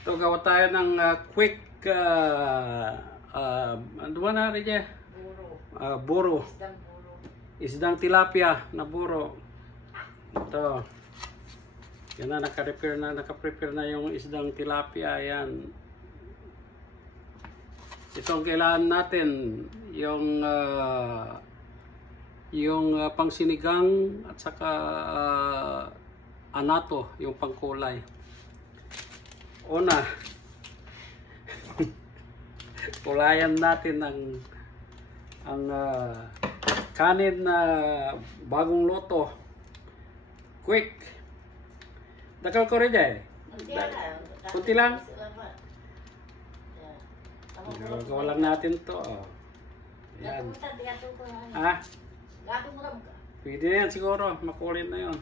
Ito gawa tayo ng quick ano ba na rin niya? Buro. Isdang tilapia na buro. Ito. Yan na, naka-prepare na yung isdang tilapia. Ayan. Ito ang kailangan natin. Yung pangsinigang at saka anato, yung pangkulay. Una, kulayan natin ang kanin na bagong luto. Quick. Dakal ko rin eh. Kunti lang. Gagawa lang natin to. Ayan. Ha? Pwede na yan siguro. Makulin na yun.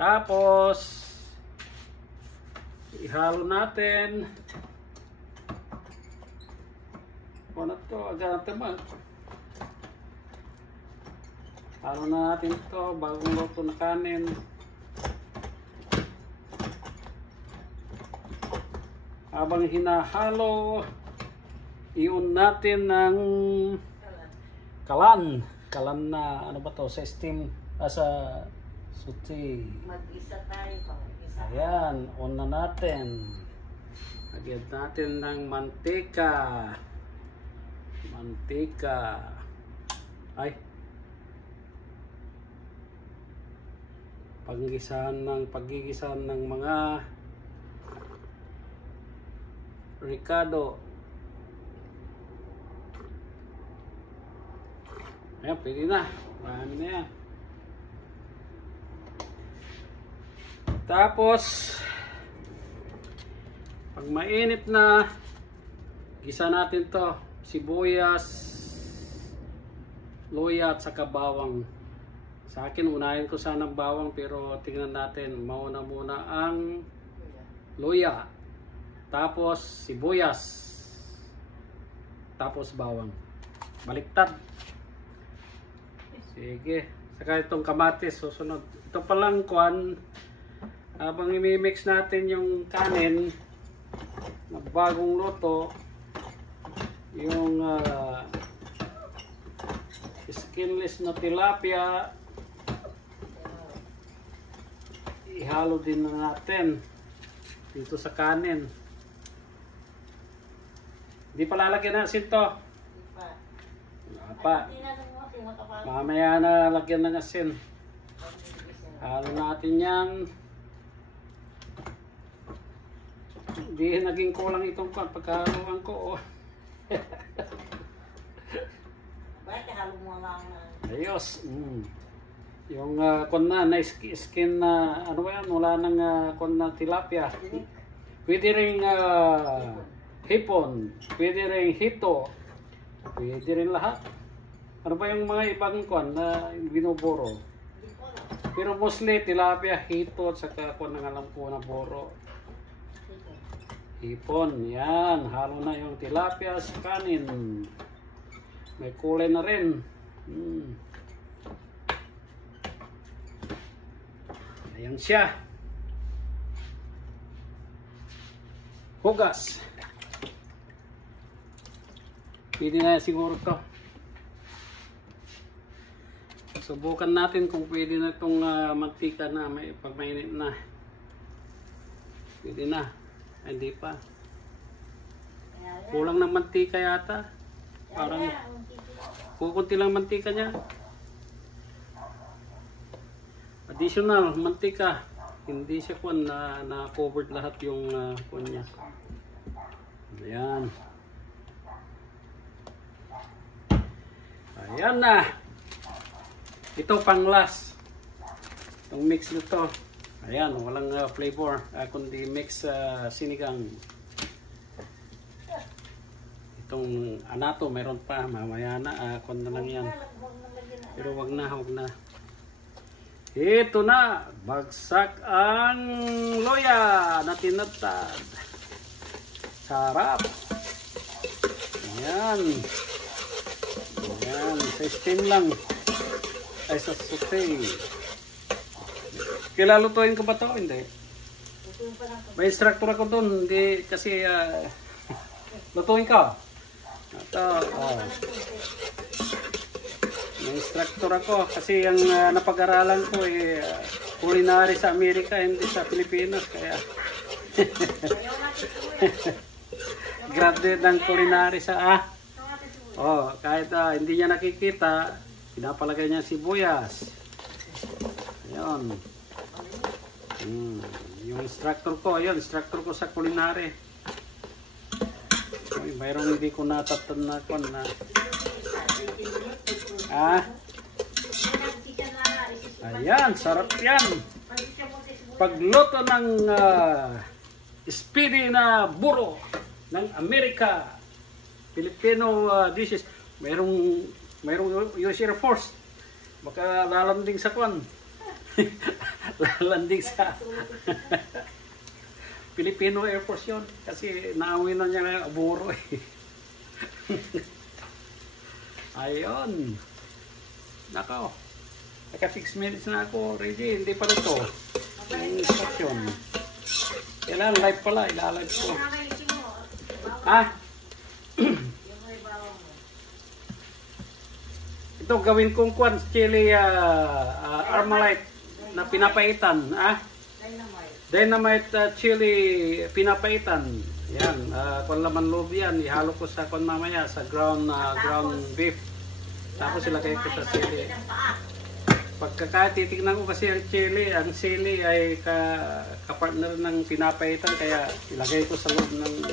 Tapos ihalo natin. Ano to? Agad naman. Halo na natin to. Bagong luto na kanin. Habang hinahalo, iyon natin ng kalan. Kalan na ano ba to? Sa steam. Sa suti. Mag-isa tayo. Ayan, on na natin. Lagyan natin ng mantika. Mantika. Ay. Paggigisahan ng mga ricado. Ayan, pwede na. Marami na yan. Tapos, pag mainit na, gisa natin to, sibuyas, luya at saka bawang. Sa akin, unahin ko sana ang bawang, pero tingnan natin, mauna muna ang luya, tapos sibuyas, tapos bawang. Baliktad. Sige. Saka itong kamatis, susunod. Ito palang kuwan. Habang i-mix natin yung kanin na bagong luto, yung skinless na tilapia, ihalo din na natin dito sa kanin. Hindi pa lalagyan ng asin to. Pa. Mamaya na lagyan ng asin. Halo natin yan. Hindi naging kulang itong pagkahaluan ko. Bakit halo mo lang na? Ayos. Yung kon na skin na ano ba yan? Wala nang kon na tilapia. Pwede ring hipon. Pwede ring hito. Pwede rin lahat. Ano ba yung mga ibang kon na binoboro? Pero mostly tilapia, hito, at saka kon na alam ko na boro. Hipon, yan. Halo na yung tilapia sa kanin. May kulay na rin. Ayan siya. Hugas. Pwede na siguro to. Subukan natin kung pwede na itong mantika na pag mainit na. Pwede na. Hindi pa. Kulang ng mantika yata. Parang kukunti lang mantika niya. Additional mantika. Hindi siya kuwan na covered lahat yung kuwan niya. Ayan. Ayan na. Ito pang last. Itong mix nito. Ayan, walang flavor, kundi mix sinigang. Itong anato, meron pa. Mamaya na, kun na lang yan. Pero wag na. Ito na, bagsak ang loya na tinatad. Sarap. Ayan. Ayan, sa steam lang. Ay, sa saute. Kailalutuin ko ba ito? Hindi. Yung pa lang. May instructor ako doon, hindi kasi lutuin ka. Ito, may instructor ako kasi yung napag-aralan ko culinary sa Amerika, hindi sa Pilipinas, kaya graduate ng culinary sa kahit hindi niya nakikita, pinapalagay niya sibuyas. Ayun. Yung instructor ko sa culinary. Uy, mayroong hindi ko natatanda na. Ayan, sarap yan. Pagluto ng speedy na buro ng Amerika. Filipino dishes. Mayroong US Air Force. Baka lalanding sa kwan. Lalanding sa Filipino Air Force yun. Kasi naamoy na niya ng buro eh. Ayun. Nako. Naka 6 minutes na ako, Reggie. Hindi pa ito. Yung instruction. Kailan live pala. Ilalive ko. Ito gawin kong kwan. Chili Armalite na pinapaitan. Dynamite chili pinapaitan. Yan. Kung laman loob yan. Ihalo ko sa kwan mamaya. Sa ground beef. Tapos ilagay ko sa chili. Pagkakatitignan ko kasi ang chili ay kapartner ng pinapaitan, kaya ilagay ko sa loob ng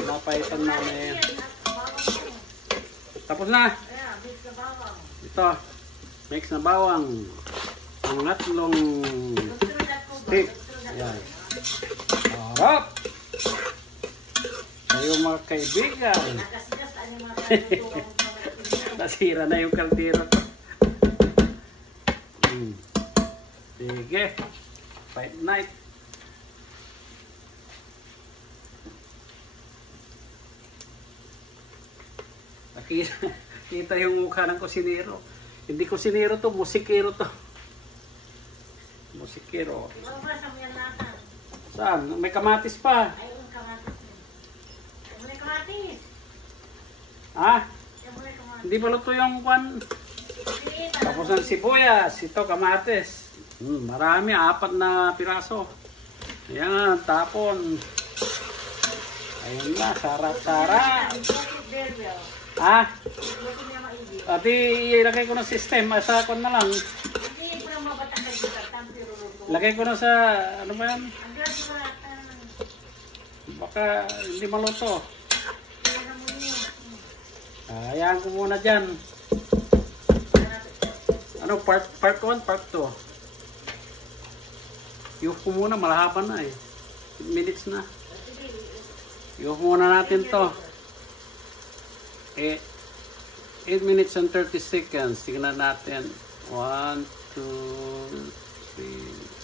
pinapaitan namin. Tapos na. Ito, mix na bawang. Ang natlong stick. Ayan. Harap! Kayo mga kaibigan. Nasira na yung kaldero. Sige. Fight night. Kita yung mukha ng kusinero. Hindi kusinero to, musikero to. Musikero. Saan? May kamatis pa. May kamatis. Hindi ba luto yung kwan? Tapos ng sibuyas. Ito, kamatis. Marami, 4 na piraso. Ayan, tapon. Ayun na, sarap-sarap. Ati, ilagay ko na system. Sa kwan na lang. Lagay ko na sa, ano ba yan? Baka hindi maluto. Ayan ko muna dyan. Ano, part 1, part 2. Yung ko muna, malahaba na eh. 8 minutes na. Yung muna natin to. 8 minutes and 30 seconds. Tingnan natin. 1, 2, 3,